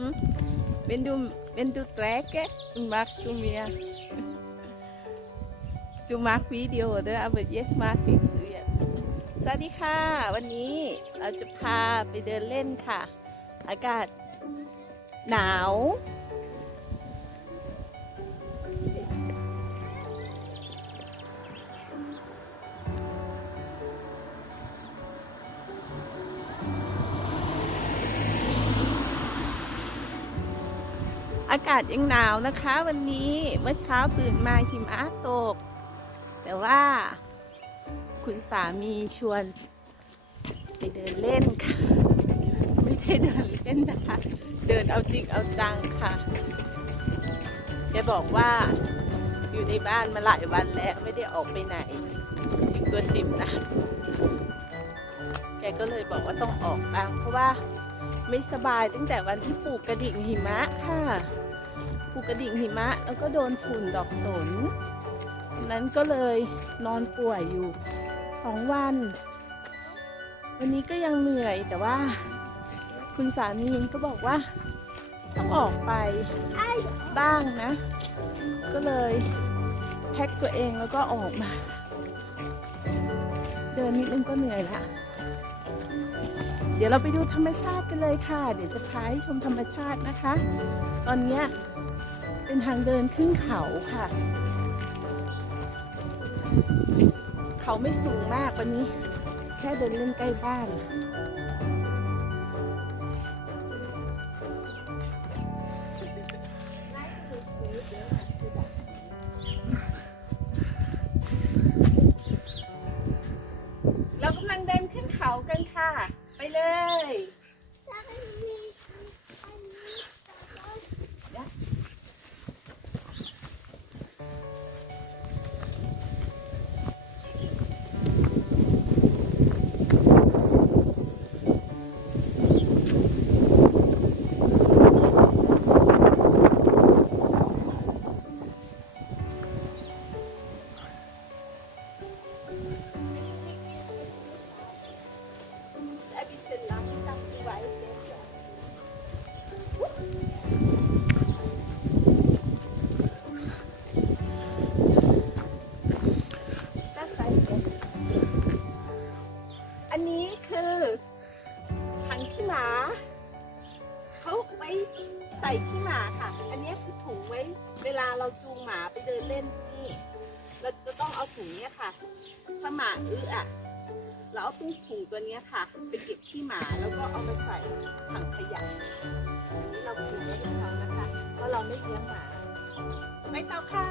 Hm? Wenn du, wenn du träge und machst du mir. Du machst Video, oder? Aber jetzt mach ich es wieder. สวัสดีค่ะ วันนี้เราจะพาไปเดินเล่นค่ะ อากาศหนาวากาศยังหนาวนะคะ วันนี้เมื่อเช้าตื่นมาหิมะตก แต่ว่าคุณสามีชวนไปเดินเล่นค่ะ ไม่ได้เดินเล่นนะคะ เดินเอาจริงเอาจังค่ะแกบอกว่าอยู่ในบ้านมาหลายวันแล้วไม่ได้ออกไปไหนถึงตัวจิมนะ แกก็เลยบอกว่าต้องออกบ้างเพราะว่าไม่สบายตั้งแต่วันที่ปลูกกระดิ่งหิมะค่ะ ปลูกกระดิ่งหิมะ แล้วก็โดนฝุ่นดอกสน นั้นก็เลยนอนป่วยอยู่สองวัน วันนี้ก็ยังเหนื่อยแต่ว่า คุณสามีก็บอกว่า ต้องออกไปบ้างนะ ก็เลยแพ็คตัวเองแล้วก็ออกมา เดินนิดนึงก็เหนื่อยละเดี๋ยวเราไปดูธรรมชาติกันเลยค่ะ เดี๋ยวจะพาให้ชมธรรมชาตินะคะ ตอนเนี้ย เป็นทางเดินขึ้นเขาค่ะ เขาไม่สูงมากวันนี้ แค่เดินเล่นใกล้บ้านเรากำลังเดินขึ้นเขากันค่ะ ไปเลย ลาเราจูงหมาไปเดินเล่นที่นี่เราจะต้องเอาถุงเนี้ยค่ะ ถ้าหมาอื้ออะ เราเอาตู้ถุงตัวเนี้ยค่ะ ไปเก็บที่หมาแล้วก็เอามาใส่ถังขยะอันนี้เราคืนไว้ให้เขานะคะว่าเราไม่เลี้ยงหมาไปต่อค่ะ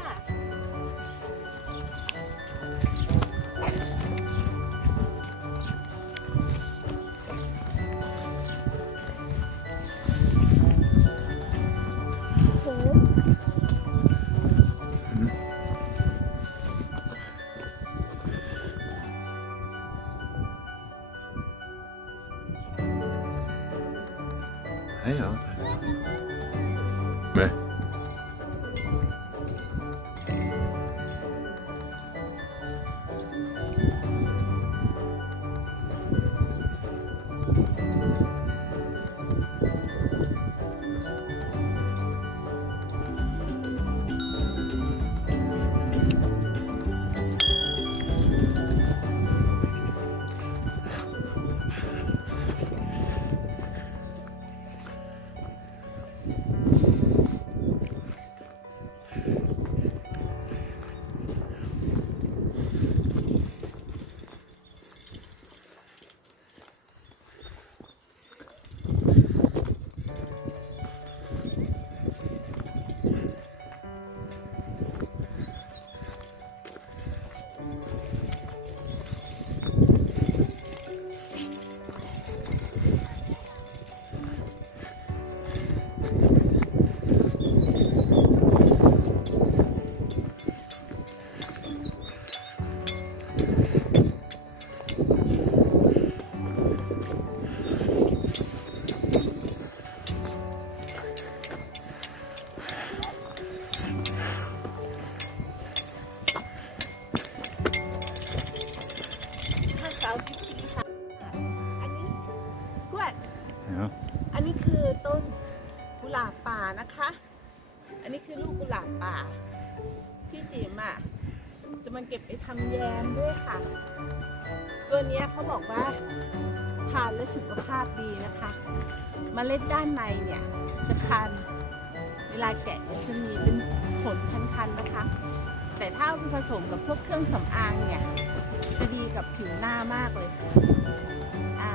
อ่า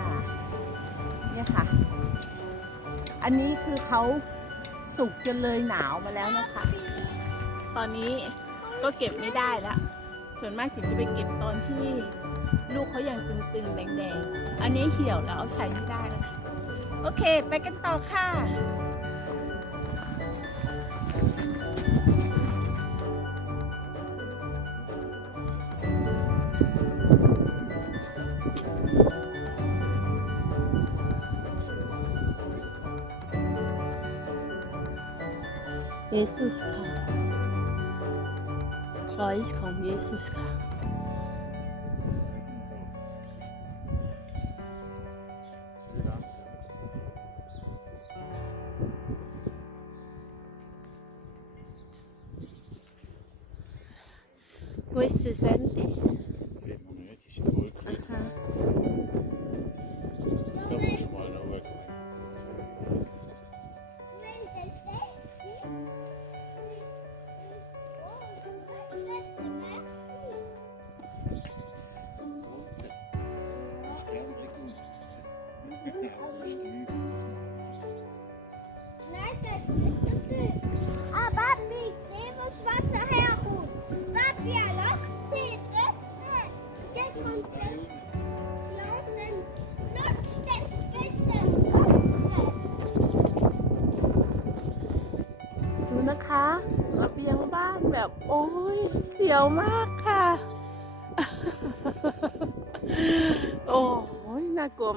เนี่ยค่ะ อันนี้คือเขาสุกจนเลยหนาวมาแล้วนะคะ ตอนนี้ก็เก็บไม่ได้แล้ว ส่วนมากถึงจะไปเก็บตอนที่ลูกเขายังตึงๆแดงๆ อันนี้เหี่ยวแล้วเอาใช้ไม่ได้แล้วโอเค ไปกันต่อค่ะ เยซูสค่ะคลอยส์ของเยซูสค่ะ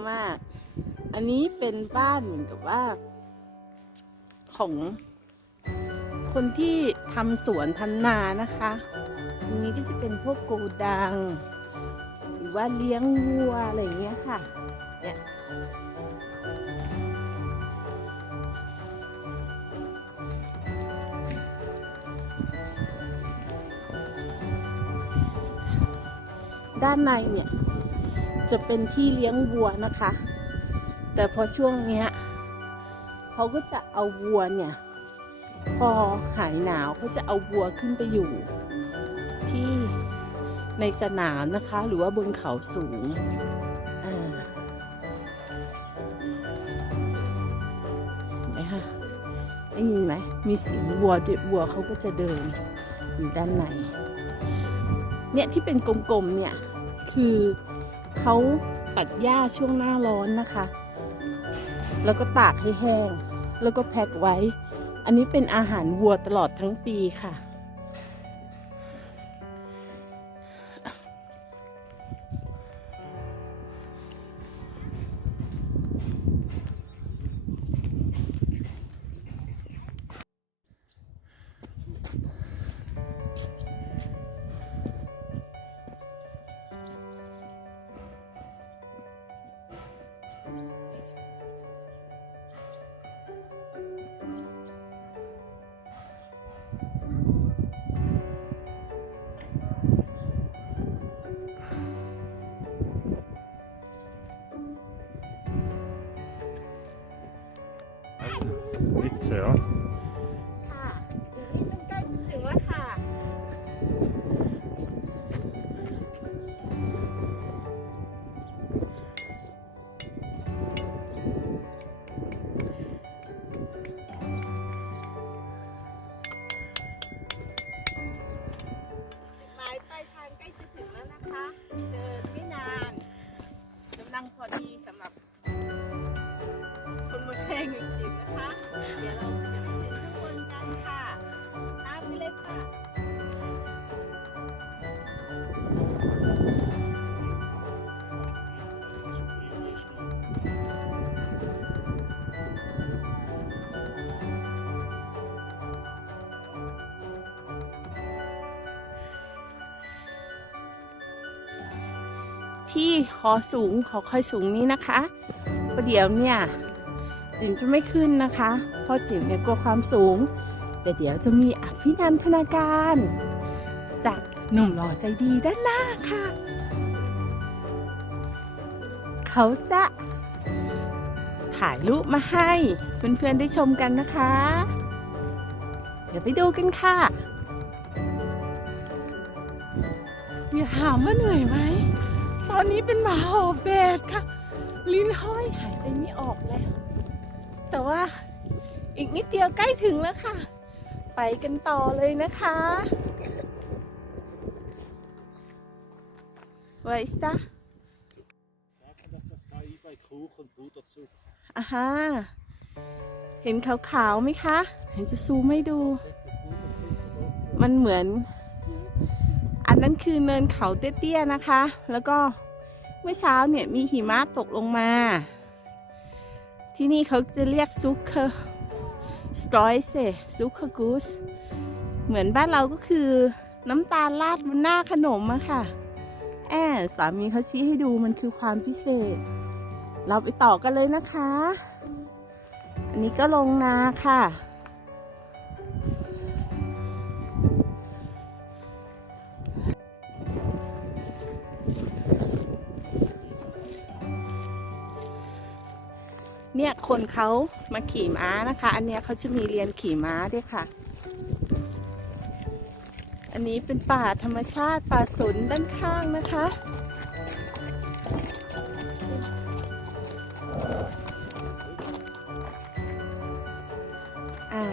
มาก อันนี้เป็นบ้านเหมือนกับว่า ของ คนที่ทำสวนทำนานะคะอันนี้ก็จะเป็นพวกโกดัง หรือว่าเลี้ยงวัวอะไรอย่างเงี้ยค่ะ เนี่ยด้านในเนี่ย จะเป็นที่เลี้ยงวัวนะคะ แต่พอช่วงเนี้ยเขาก็จะเอาวัวเนี่ย พอหายหนาวเขาจะเอาวัวขึ้นไปอยู่ ที่ในสนามนะคะ หรือว่าบนเขาสูงเห็นไหมคะได้ยินไหม มีเสียงวัวด้วยวัวเขาก็จะเดินอยู่ด้านใน เนี่ยที่เป็นกลมๆเนี่ย คือ เขาตัดหญ้าช่วงหน้าร้อนนะคะ แล้วก็ตากให้แห้ง แล้วก็แพ็คไว้ อันนี้เป็นอาหารวัวตลอดทั้งปีค่ะ Itse ja. ค่ ที่หอสูงหอคอยสูงนี้นะคะประเดี๋ยวเนี่ยจิ๋มจะไม่ขึ้นนะคะ เพราะจิ๋มเนี่ยกลัวความสูง แต่เดี๋ยวจะมีอภินันทนาการ หนุ่มหล่อใจดีด้านหน้าค่ะ เขาจะถ่ายรูปมาให้ เพื่อนๆได้ชมกันนะคะ เดี๋ยวไปดูกันค่ะอย่าถามว่าเหนื่อยไหม ตอนนี้เป็นหมาหอบแดดค่ะ ลิ้นห้อยหายใจไม่ออกแล้ว แต่ว่าอีกนิดเดียวใกล้ถึงแล้วค่ะ ไปกันต่อเลยนะคะ Wo ist da? Sagen das auf KI bei Kuchen, Puderzucker. อ่าฮะเห็นขาวๆไหมคะ เห็นจะซูมให้ดู มันเหมือน อันนั้นคือเนินเขาเตี้ยๆนะคะ แล้วก็เมื่อเช้าเนี่ยมีหิมะตกลงมา ที่นี่เขาจะเรียกซุกเคอร์สตรอยเซซุกเคอร์กูสเหมือนบ้านเราก็คือน้ำตาลราดบนหน้าขนมอะค่ะ แอบสามีเขาชี้ให้ดูมันคือความพิเศษ เราไปต่อกันเลยนะคะ อันนี้ก็ลงนาค่ะ เนี่ยคนเขามาขี่ม้านะคะ อันเนี้ยเขาจะมีเรียนขี่ม้าด้วยค่ะ อันนี้เป็นป่าธรรมชาติป่าสนด้านข้างนะคะ อ่า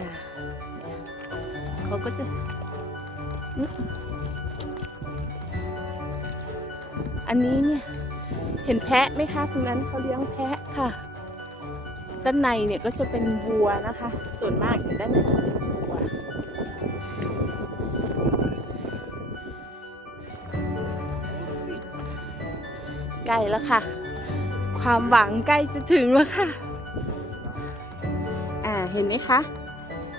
เขาก็จะอันนี้เนี่ย เห็นแพะไหมคะตรงนั้นเขาเลี้ยงแพะค่ะ ด้านในเนี่ยก็จะเป็นวัวนะคะ ส่วนมากอยู่ด้านในจะเป็น ล้แล้วค่ะ ความหวังใกล้จะถึงแล้วค่ะ อ่าเห็นไหมคะ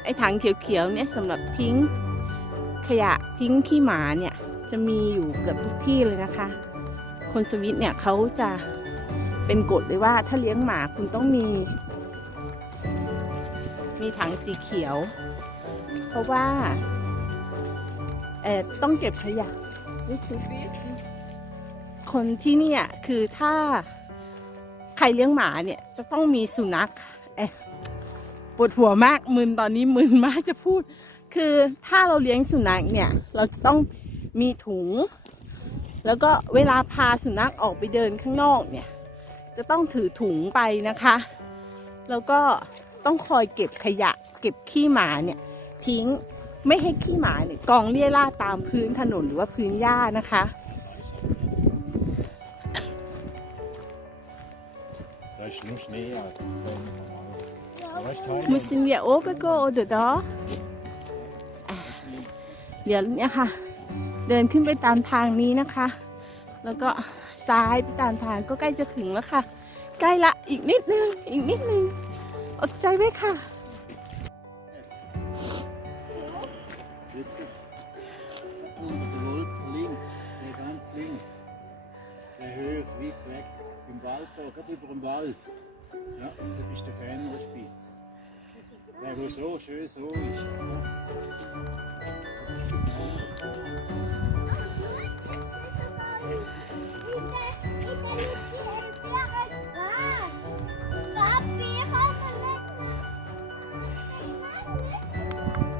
ไอ้ถังเขียวๆเนี่ยสำหรับทิ้งขยะทิ้งขี้หมาเนี่ยจะมีอยู่เกือบทุกที่เลยนะคะ คนสวิตเนี่ยเขาจะเป็นกฎเลยว่าถ้าเลี้ยงหมาคุณต้องมี มีถังสีเขียว เพราะว่าเออต้องเก็บขยะไม่ใช่ คนที่เนี่ยคือถ้าใครเลี้ยงหมาเนี่ยจะต้องมีสุนัขเอปวดหัวมากมึนตอนนี้มึนมากจะพูด คือถ้าเราเลี้ยงสุนัขเนี่ย เราจะต้องมีถุง แล้วก็เวลาพาสุนัขออกไปเดินข้างนอกเนี่ย จะต้องถือถุงไปนะคะ แล้วก็ต้องคอยเก็บขยะ เก็บขี้หมาเนี่ย ทิ้งไม่ให้ขี้หมาเนี่ยกองเลี่ยราตามพื้นถนนหรือว่าพื้นหญ้านะคะ Da ist nur Schnee. Also. Da ist keiner. Müssen wir oben gehen oder da อะเดี๋ยวเนี่ยค่ะ เดินขึ้นไปตามทางนี้นะคะ แล้วก็ซ้ายไปตามทางก็ใกล้จะถึงแล้วค่ะ ใกล้ละอีกนิดนึง อีกนิดนึง อดใจไว้ค่ะ Unter der Wolke links, der ganz links. Der hoch, weit weg, im Wald da, gerade über dem Wald. Ja, da bist du der Fenner Spitze. Der, der so schön so ist.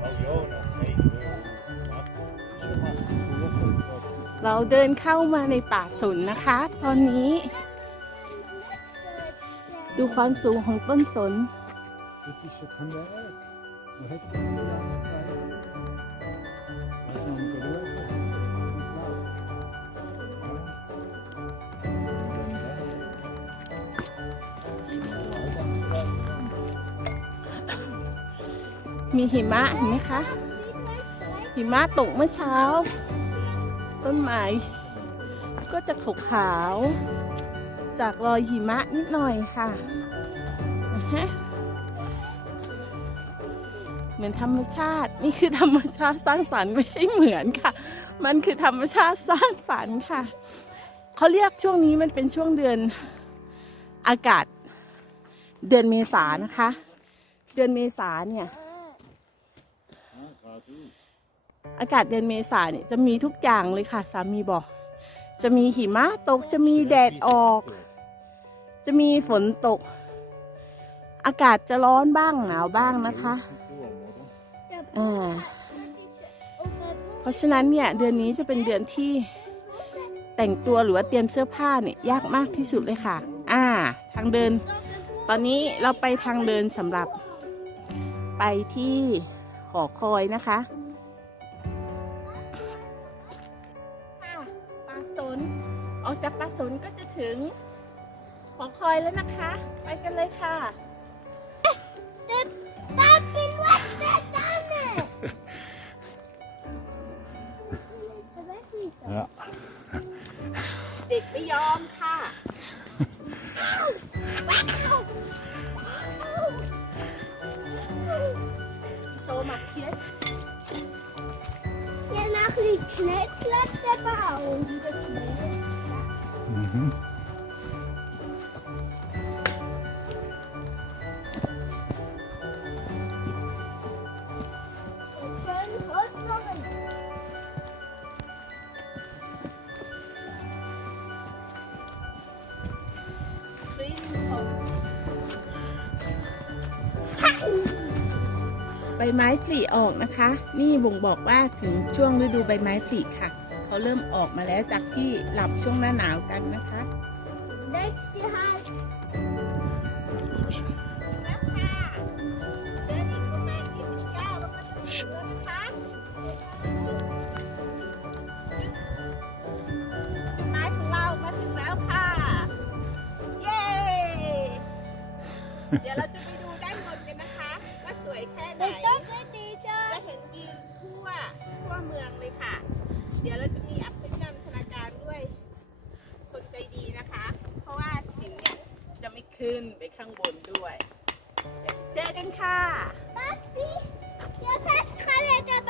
Oh ja, das Schnee. Schon mal Kuchen. เราเดินเข้ามาในป่าสนนะคะ ตอนนี้ ดูความสูงของต้นสน มีหิมะเห็นไหมคะ หิมะตกเมื่อเช้า ต้นไม้ก็จะขาวๆ จากรอยหิมะนิดหน่อยค่ะฮะเหมือนธรรมชาติ นี่คือธรรมชาติสร้างสรรค์ไม่ใช่เหมือนค่ะ มันคือธรรมชาติสร้างสรรค์ค่ะ เขาเรียกช่วงนี้มันเป็นช่วงเดือนอากาศ เดือนเมษานะคะ เดือนเมษาเนี่ยอากาศเดือนเมษาเนี่ยจะมีทุกอย่างเลยค่ะ สามีบอก จะมีหิมะตกจะมีแดดออก จะมีฝนตก อากาศจะร้อนบ้างหนาวบ้างนะคะ Der อ่า Boden ist auf der เพราะฉะนั้นเนี่ยเดือนนี้จะเป็นเดือนที่แต่งตัวหรือว่าเตรียมเสื้อผ้าเนี่ยยากมากที่สุดเลยค่ะ อ่า ทางเดิน ตอนนี้เราไปทางเดินสำหรับไปที่หอคอยนะคะค่ะปาสน ออกจากปาสนก็จะถึง หอคอยแล้วนะคะ ไปกันเลยค่ะ Der Papi läuft da drinnen. Der weiß nicht. Ja. เด็กไม่ยอมค่ะ ใบไม้ผลิออกนะคะ นี่บ่งบอกว่าถึงช่วงฤดูใบไม้ผลิค่ะ เขาเริ่มออกมาแล้วจากที่หลับช่วงหน้าหนาวกันนะคะดีค่ะเดินอีกประมาณ29แล้วก็จะถึงจุดหมายของเรามาถึงแล้วค่ะ เย้ เดี๋ยวเราจะ ขึ้นไปข้างบนด้วยเดี๋ยวเจอกันค่ะ Papi, jetzt hast du gerade der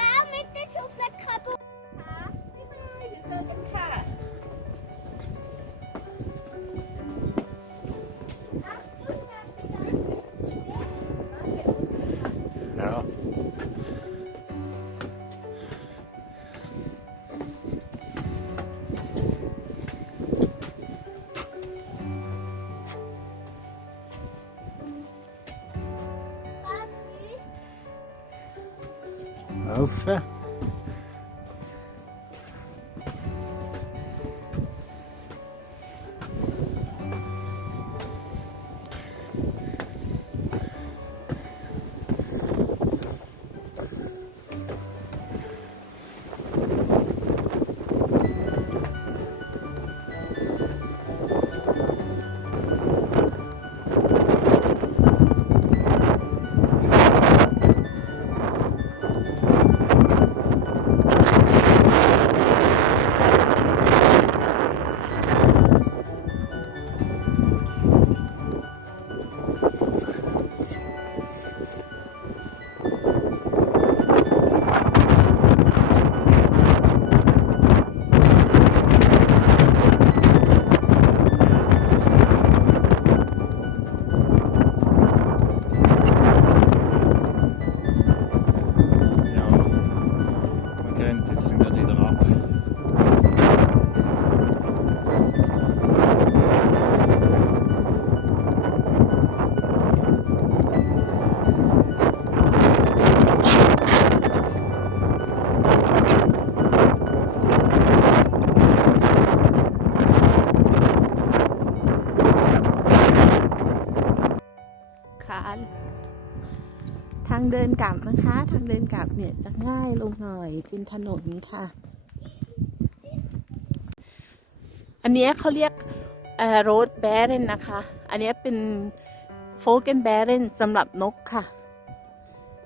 างเดินกลับนะคะ ทางเดินกลับเนี่ยจะง่ายลงหน่อยเป็นถนนค่ะ อันนี้เขาเรียกโรดแบร n นะคะ อันนี้เป็นโฟกนแบร n สำหรับนกค่ะ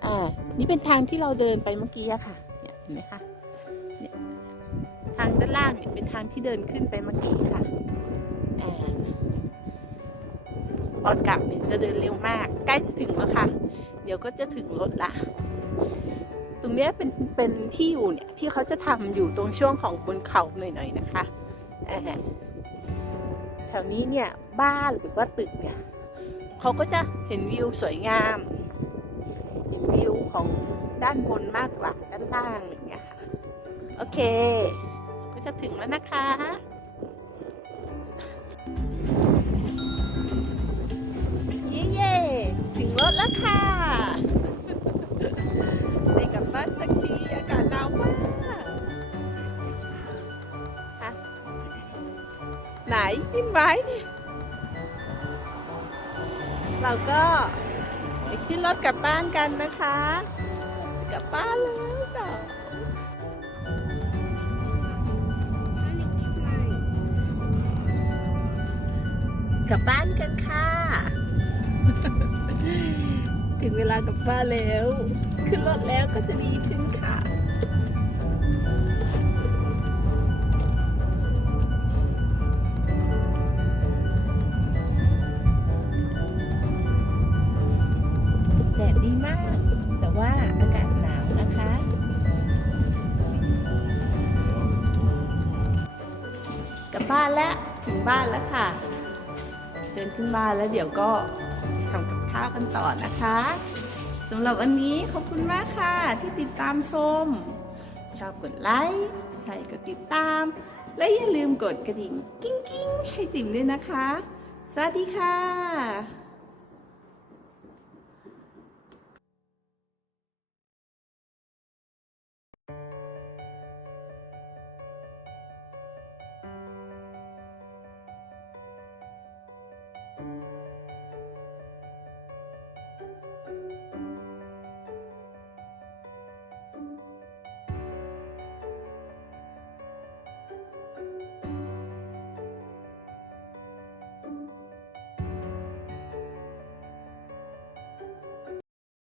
อ่านี่เป็นทางที่เราเดินไปเมื่อกี้อะค่ะเนี่ยเห็นไหมคะเนี่ยทางด้านล่างเนี่ยเป็นทางที่เดินขึ้นไปเมื่อกี้ค่ะอ่าตอนกลับเนี่ยจะเดินเร็วมาก ใกล้จะถึงแล้วค่ะ ดี๋ยวก็จะถึงรถละ ตรงเนี้ยเป็นเป็นที่อยู่เนี่ยที่เขาจะทำอยู่ตรงช่วงของบนเขาหน่อยๆนะคะแถวนี้เนี่ยบ้านหรือว่าตึกเนี่ยเขาก็จะเห็นวิวสวยงาม เห็นวิวของด้านบนมากกว่าด้านล่างอย่างเงี้ยค่ะ โอเค ก็จะถึงแล้วนะคะ ถึงรถแล้วค่ะได้กลับบ้านสักทีอากาศหนาวมากฮะไหนยินไว้เราก็ไปขึ้นรถกลับบ้านกันนะคะ จะกลับบ้านแล้วต่อกลับบ้านกันค่ะ ถึงเวลากลับบ้านแล้ว ขึ้นรถแล้วก็จะดีขึ้นค่ะ แดดดีมาก แต่ว่าอากาศหนาวนะคะ กลับบ้านแล้ว ถึงบ้านแล้วค่ะ เดินขึ้นบ้านแล้วเดี๋ยวก็ กับข้าวกันต่อนะคะสำหรับวันนี้ขอบคุณมากค่ะ ที่ติดตามชม ชอบกดไลค์ใช่กดติดตาม และอย่าลืมกดกระดิ่ง กิ้งกิ้งให้จิ๋มด้วยนะคะ สวัสดีค่ะ